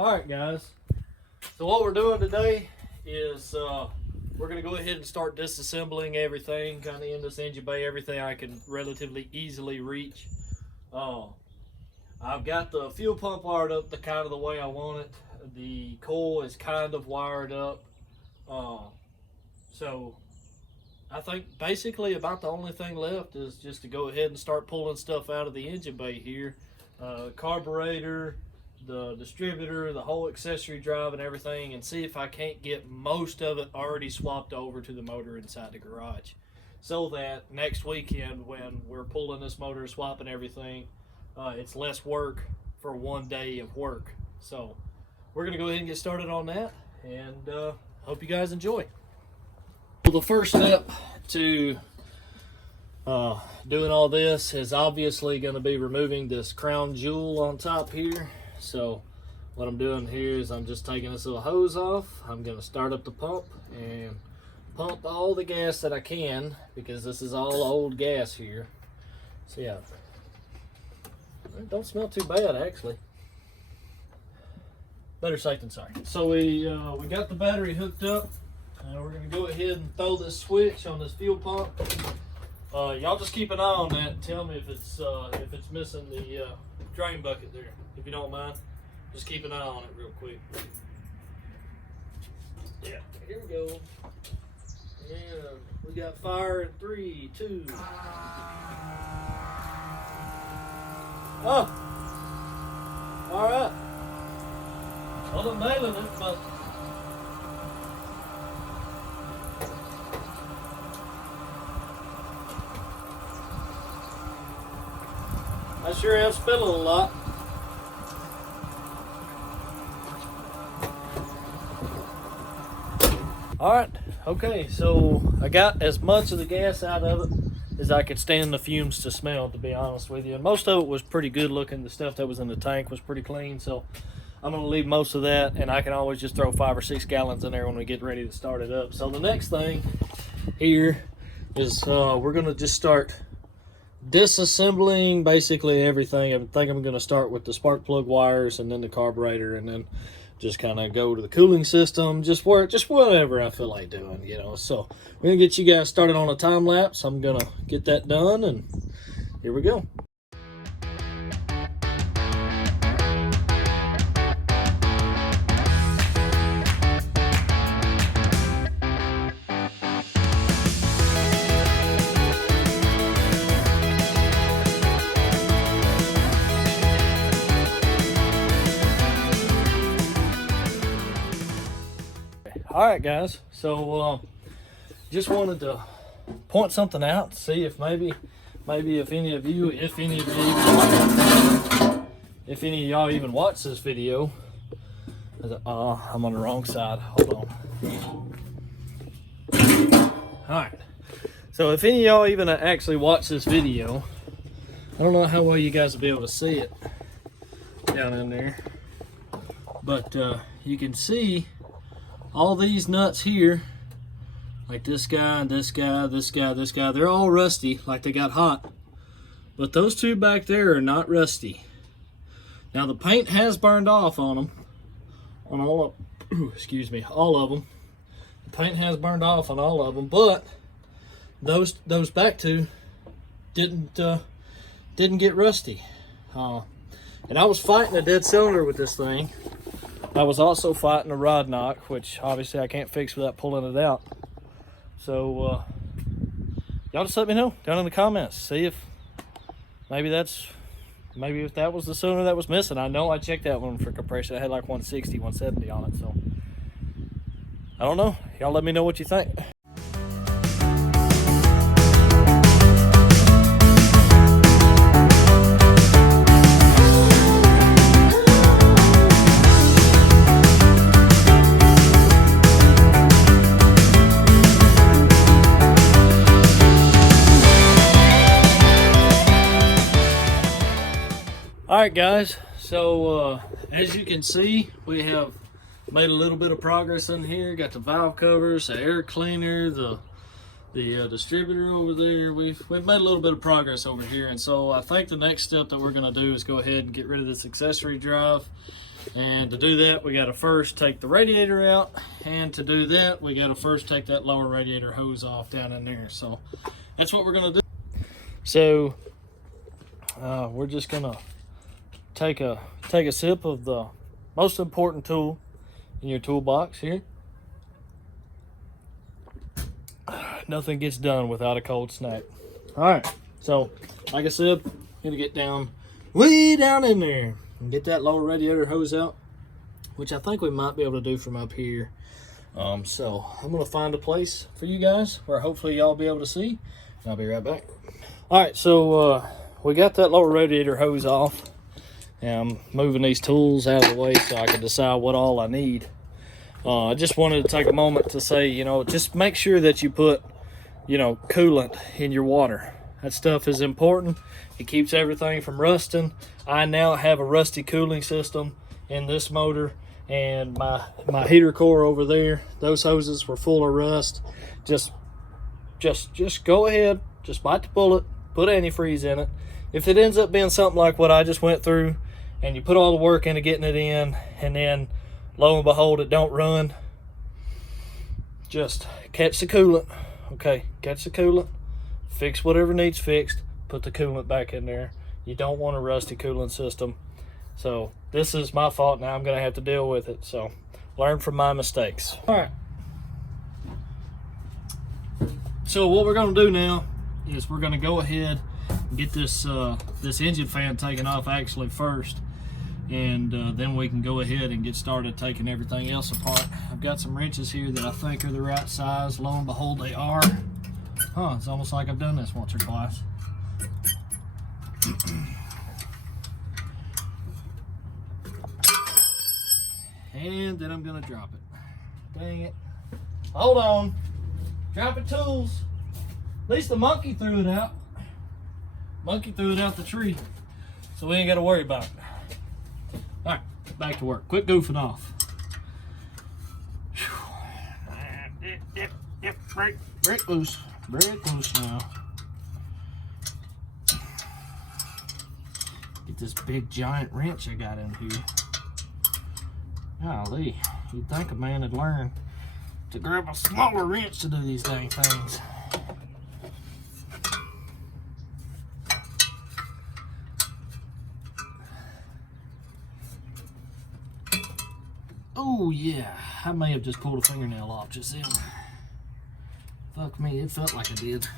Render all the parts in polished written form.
Alright guys, so what we're doing today is we're going to go ahead and start disassembling everything, kind of in this engine bay, everything I can relatively easily reach. I've got the fuel pump wired up the kind of the way I want it. The coil is kind of wired up. So I think basically about the only thing left is just to go ahead and start pulling stuff out of the engine bay here. Carburetor, the distributor, the whole accessory drive and everything, and see if I can't get most of it already swapped over to the motor inside the garage, so that next weekend when we're pulling this motor, swapping everything, it's less work for one day of work. So we're gonna go ahead and get started on that, and hope you guys enjoy. Well, the first step to doing all this is obviously going to be removing this crown jewel on top here. So what I'm doing here is I'm just taking this little hose off. I'm going to start up the pump and pump all the gas that I can, because this is all old gas here. So yeah, it don't smell too bad actually. Better safe than sorry. So we got the battery hooked up. We're going to go ahead and throw this switch on this fuel pump. Y'all just keep an eye on that and tell me if it's missing the drain bucket there. If you don't mind, just keep an eye on it real quick. Yeah, here we go. And we got fire in 3, 2. Oh! Alright. Well, I'm nailing it, but I sure am spilling a lot. Alright, okay, so I got as much of the gas out of it as I could stand the fumes to smell, to be honest with you. And most of it was pretty good looking. The stuff that was in the tank was pretty clean, so I'm going to leave most of that, and I can always just throw 5 or 6 gallons in there when we get ready to start it up. So the next thing here is we're going to just start disassembling basically everything. I think I'm going to start with the spark plug wires and then the carburetor, and then just kind of go to the cooling system, just whatever I feel like doing, you know. So we're going to get you guys started on a time lapse. I'm going to get that done, and here we go. All right, guys, so just wanted to point something out, see if maybe if any of y'all even watch this video. I'm on the wrong side, hold on. All right, so if any of y'all even actually watch this video, I don't know how well you guys will be able to see it down in there, but you can see all these nuts here, like this guy and this guy, this guy, this guy, they're all rusty, like they got hot. But those two back there are not rusty. Now the paint has burned off on them, on all of, excuse me, all of them. The paint has burned off on all of them, but those back two didn't get rusty. And I was fighting a dead cylinder with this thing. I was also fighting a rod knock, which obviously I can't fix without pulling it out. So y'all just let me know down in the comments. See if maybe if that was the cylinder that was missing. I know I checked that one for compression. I had like 160, 170 on it. So I don't know. Y'all let me know what you think. Alright guys, so as you can see, we have made a little bit of progress in here. Got the valve covers, the air cleaner, the distributor over there. We've made a little bit of progress over here, and so I think the next step that we're going to do is go ahead and get rid of this accessory drive And to do that, we got to first take the radiator out, and to do that, we got to first take that lower radiator hose off down in there. So that's what we're gonna do. So we're just gonna take a sip of the most important tool in your toolbox here. Nothing gets done without a cold snack. All right, so like I said, I'm gonna get down way down in there and get that lower radiator hose out, which I think we might be able to do from up here. So I'm gonna find a place for you guys where hopefully y'all be able to see, and I'll be right back. All right, so we got that lower radiator hose off, and I'm moving these tools out of the way so I can decide what all I need. I just wanted to take a moment to say, you know, just make sure that you put, you know, coolant in your water. That stuff is important. It keeps everything from rusting. I now have a rusty cooling system in this motor, and my heater core over there, those hoses were full of rust. Just go ahead, just bite the bullet, put antifreeze in it. If it ends up being something like what I just went through, and you put all the work into getting it in, and then lo and behold, it don't run, just catch the coolant. Okay, catch the coolant, fix whatever needs fixed, put the coolant back in there. You don't want a rusty coolant system. So this is my fault. Now I'm gonna have to deal with it. So learn from my mistakes. All right. So what we're gonna do now is we're gonna go ahead and get this this engine fan taken off actually first, and then we can go ahead and get started taking everything else apart. I've got some wrenches here that I think are the right size. Lo and behold, they are. Huh, it's almost like I've done this once or twice. And then I'm gonna drop it. Dang it. Hold on. Dropping tools. At least the monkey threw it out. Monkey threw it out the tree. So we ain't gotta worry about it. All right, back to work. Quit goofing off. Yep, break loose. Break loose now. Get this big giant wrench I got in here. Golly, you'd think a man would learn to grab a smaller wrench to do these dang things. Oh yeah, I may have just pulled a fingernail off just then. Fuck me, it felt like it did.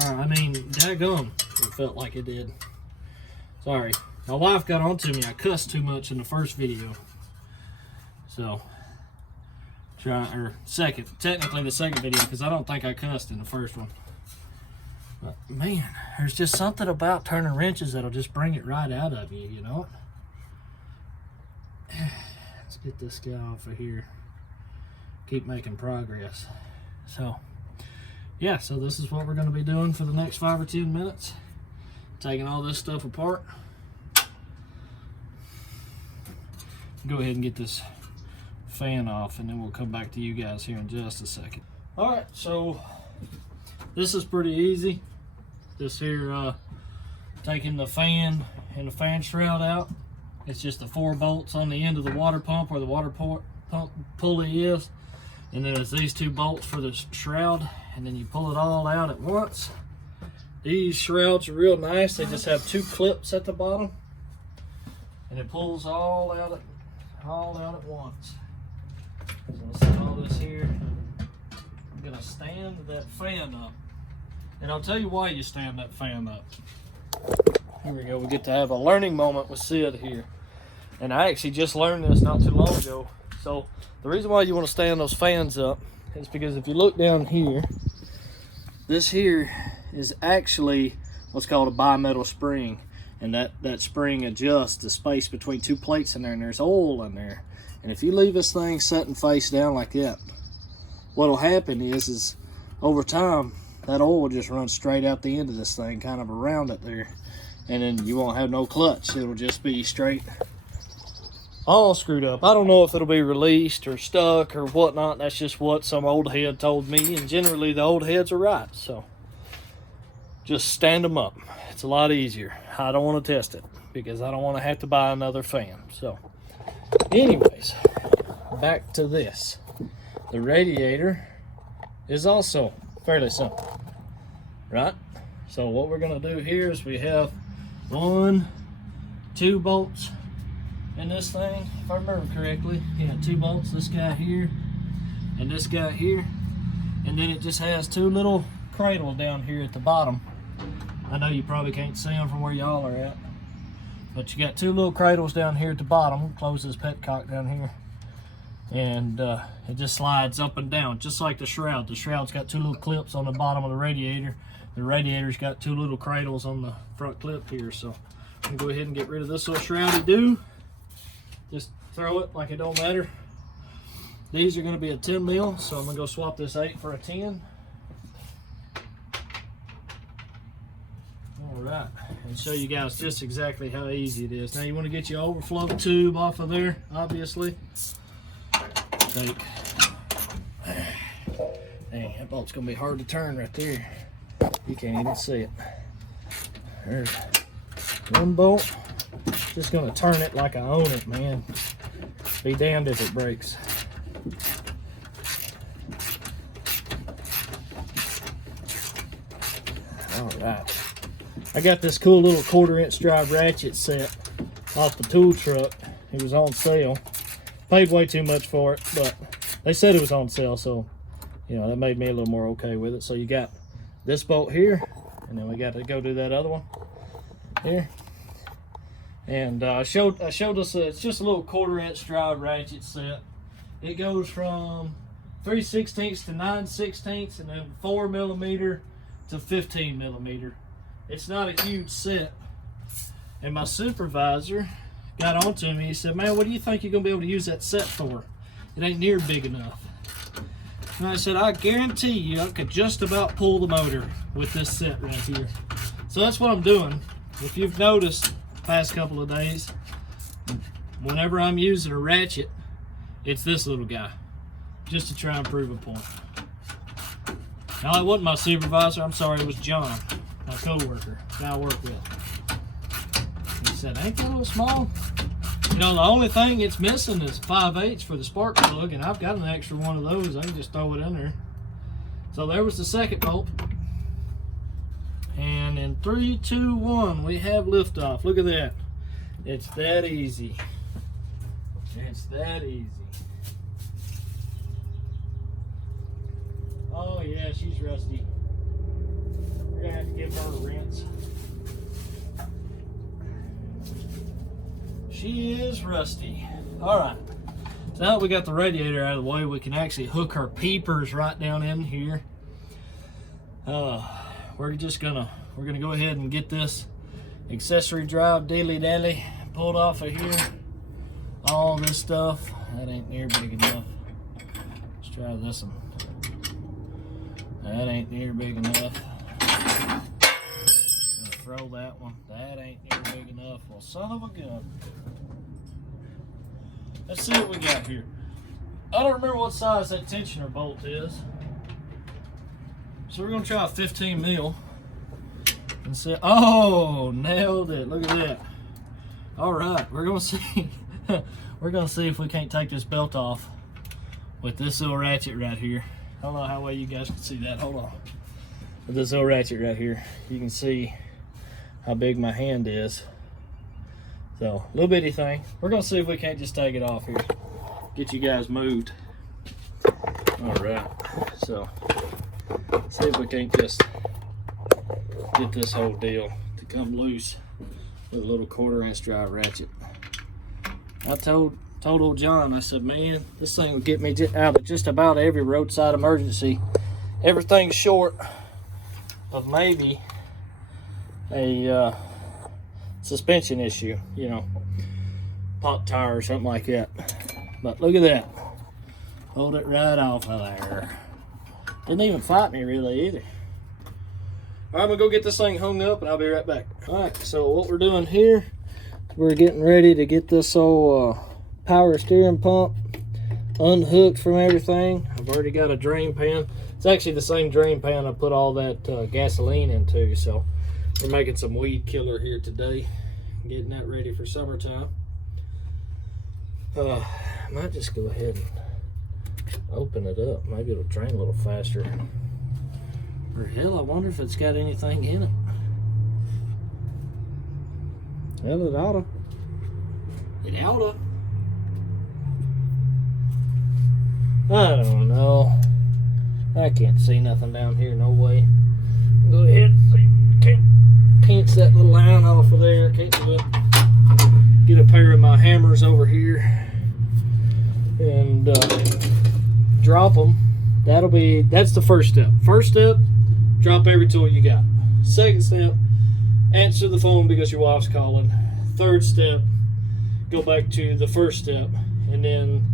I mean, daggum, it felt like it did. Sorry. My wife got onto me. I cussed too much in the first video. So, technically the second video, because I don't think I cussed in the first one. But man, there's just something about turning wrenches that'll just bring it right out of you, you know? Let's get this guy off of here. Keep making progress. So, yeah, so this is what we're going to be doing for the next 5 or 10 minutes. Taking all this stuff apart. Go ahead and get this fan off, and then we'll come back to you guys here in just a second. All right, so this is pretty easy. This here, taking the fan and the fan shroud out. It's just the 4 bolts on the end of the water pump where the water pump pulley is. And then there's these 2 bolts for the shroud, and then you pull it all out at once. These shrouds are real nice. They just have 2 clips at the bottom, and it pulls all out at once. So let's set all this here. I'm gonna stand that fan up, and I'll tell you why you stand that fan up. Here we go. We get to have a learning moment with Sid here, and I actually just learned this not too long ago. So the reason why you want to stand those fans up is because if you look down here, this here is actually what's called a bimetal spring, and that spring adjusts the space between 2 plates in there, and there's oil in there. And if you leave this thing sitting face down like that, what'll happen is over time that oil just runs straight out the end of this thing, kind of around it there, and then you won't have no clutch. It'll just be straight all screwed up. I don't know if it'll be released or stuck or whatnot. That's just what some old head told me, and generally the old heads are right. So just stand them up. It's a lot easier. I don't want to test it. because I don't want to have to buy another fan. So anyways, back to this. The radiator is also fairly simple, right? So what we're going to do here is we have 2 bolts in this thing, if I remember correctly. Yeah, 2 bolts, this guy here and this guy here, and then it just has 2 little cradles down here at the bottom. I know you probably can't see them from where y'all are at, but you got 2 little cradles down here at the bottom. Close this petcock down here, and it just slides up and down just like the shroud. The shroud's got 2 little clips on the bottom of the radiator. The radiator's got 2 little cradles on the front clip here. So I'm gonna go ahead and get rid of this little shroudy do. Just throw it like it don't matter. These are gonna be a 10 mil, so I'm gonna go swap this 8 for a 10. All right, and show you guys just exactly how easy it is. Now you want to get your overflow tube off of there, obviously. Take, dang, that bolt's gonna be hard to turn right there. You can't even see it. There's 1 bolt. Just gonna turn it like I own it, man. Be damned if it breaks. All right. I got this cool little 1/4" drive ratchet set off the tool truck. It was on sale. Paid way too much for it, but they said it was on sale, so you know that made me a little more okay with it. So you got this bolt here, and then we got to go do that other one here. And I showed us it's just a little 1/4" drive ratchet set. It goes from 3/16 to 9/16, and then 4mm to 15mm. It's not a huge set. And my supervisor got on to me. He said, "Man, what do you think you're gonna be able to use that set for? It ain't near big enough." And I said, "I guarantee you I could just about pull the motor with this set right here." So that's what I'm doing. If you've noticed the past couple of days, whenever I'm using a ratchet, it's this little guy, just to try and prove a point. Now, it wasn't my supervisor. I'm sorry, it was John, my co-worker, guy I work with. He said, "Ain't that a little small?" You know, the only thing it's missing is 5/8 for the spark plug, and I've got an extra one of those. I can just throw it in there. So there was the second bolt. And in 3, 2, 1, we have liftoff. Look at that. It's that easy. It's that easy. Oh yeah, she's rusty. We're gonna have to give her a rinse. She is rusty. All right. So now that we got the radiator out of the way, we can actually hook our peepers right down in here. We're gonna go ahead and get this accessory drive dilly dally pulled off of here. All this stuff that ain't near big enough. Let's try this one. That ain't near big enough. Gonna throw that one. That ain't near big enough. Well, son of a gun. Let's see what we got here. I don't remember what size that tensioner bolt is. So we're gonna try a 15 mil and see. Oh, nailed it. Look at that. All right, we're gonna see. We're gonna see if we can't take this belt off with this little ratchet right here. I don't know how well you guys can see that. Hold on. With this little ratchet right here, you can see how big my hand is. So, little bitty thing. We're gonna see if we can't just take it off here. Get you guys moved. All right. So, see if we can't just get this whole deal to come loose with a little 1/4" drive ratchet. I told old John, I said, "Man, this thing will get me out of just about every roadside emergency. Everything's short of maybe a suspension issue, you know, pop tire or something like that." But look at that. Hold it right off of there. Didn't even fight me really either. All right, I'm gonna go get this thing hung up and I'll be right back. All right, so what we're doing here, we're getting ready to get this old power steering pump unhooked from everything. I've already got a drain pan. It's actually the same drain pan I put all that gasoline into, so we're making some weed killer here today. getting that ready for summertime. I might just go ahead and open it up. Maybe it'll drain a little faster. Or hell, I wonder if it's got anything in it. Hell, it oughta. It oughta. I don't know. I can't see nothing down here, no way. Go ahead and see. Can't pinch that little line off of there. Can't do it. Get a pair of my hammers over here and drop them. That's the first step. First step, drop every tool you got. Second step, answer the phone because your wife's calling. Third step, go back to the first step and then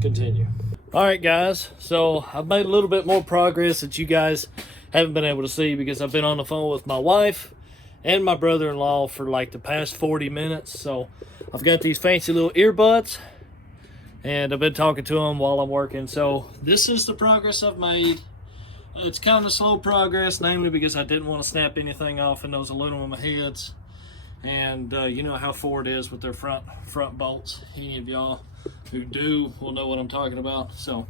continue. All right, guys, so I've made a little bit more progress that you guys haven't been able to see because I've been on the phone with my wife and my brother-in-law for like the past 40 minutes. So I've got these fancy little earbuds and I've been talking to them while I'm working. So this is the progress I've made. It's kind of slow progress, namely because I didn't want to snap anything off in those aluminum heads. And you know how Ford is with their front bolts. Any of y'all who do will know what I'm talking about. So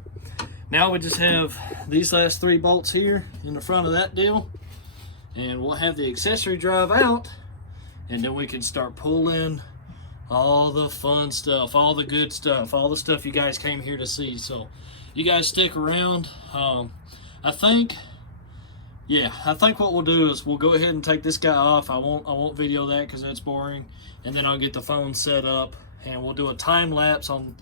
now we just have these last 3 bolts here in the front of that deal, and we'll have the accessory drive out, and then we can start pulling all the fun stuff, all the good stuff, all the stuff you guys came here to see. So you guys stick around. I think what we'll do is we'll go ahead and take this guy off. I won't video that because that's boring, and then I'll get the phone set up and we'll do a time lapse on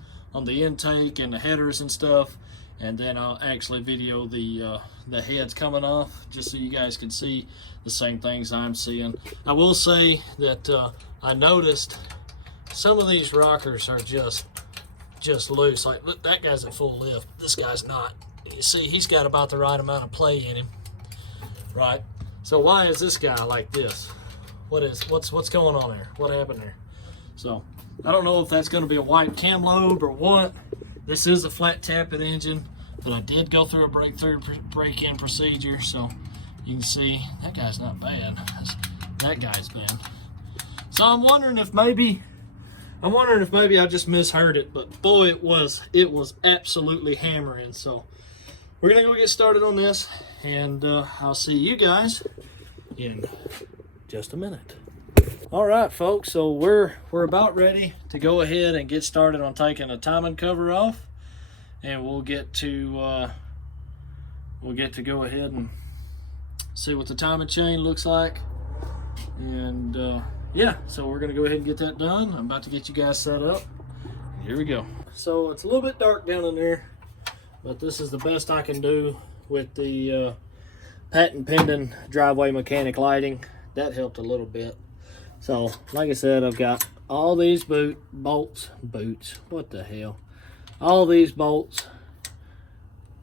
the intake and the headers and stuff, and then I'll actually video the heads coming off just so you guys can see the same things I'm seeing. I will say that I noticed some of these rockers are just loose. Like, look, that guy's at full lift. This guy's not. You see, he's got about the right amount of play in him, right? So why is this guy like this? What's going on there? What happened there? So I don't know if that's going to be a white cam lobe or what. This is a flat tappet engine, but I did go through a break-in procedure, so you can see that guy's not bad. That guy's bad. So I'm wondering if maybe I just misheard it, but boy, it was absolutely hammering. So we're gonna go get started on this, and I'll see you guys in just a minute. All right, folks, so we're about ready to go ahead and get started on taking the timing cover off, and we'll get to go ahead and see what the timing chain looks like. And yeah, so we're gonna go ahead and get that done. I'm about to get you guys set up. Here we go. So it's a little bit dark down in there, but this is the best I can do with the patent pending driveway mechanic lighting. That helped a little bit. So, like I said, I've got all these bolts, what the hell? All these bolts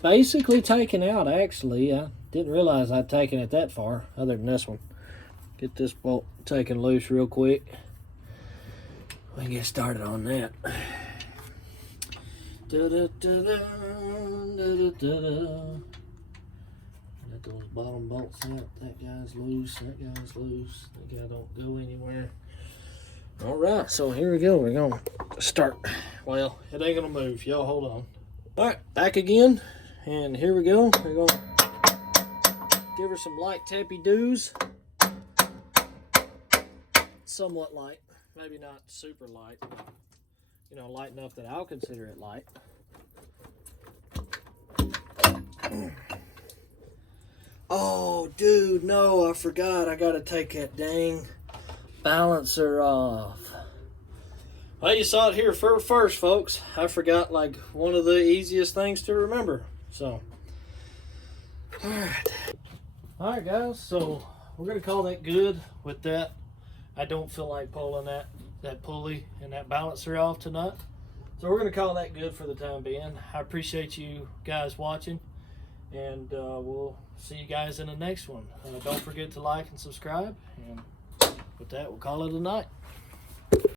basically taken out, actually. I didn't realize I'd taken it that far, other than this one. Get this bolt taken loose real quick. We can get started on that. Get those bottom bolts out. That guy's loose. That guy's loose. That guy don't go anywhere. All right, so here we go. We're gonna start. Well, it ain't gonna move. Y'all hold on. All right, back again, and here we go. We're gonna give her some light tappy doos. Somewhat light, maybe not super light. You know, light enough that I'll consider it light. Oh, dude, no, I forgot. I gotta take that dang balancer off. Well, you saw it here first, folks. I forgot, like, one of the easiest things to remember. So, all right, guys. So we're gonna call that good with that. I don't feel like pulling that pulley and that balancer off tonight. So we're gonna call that good for the time being. I appreciate you guys watching, and we'll see you guys in the next one. Don't forget to like and subscribe, and with that, we'll call it a night.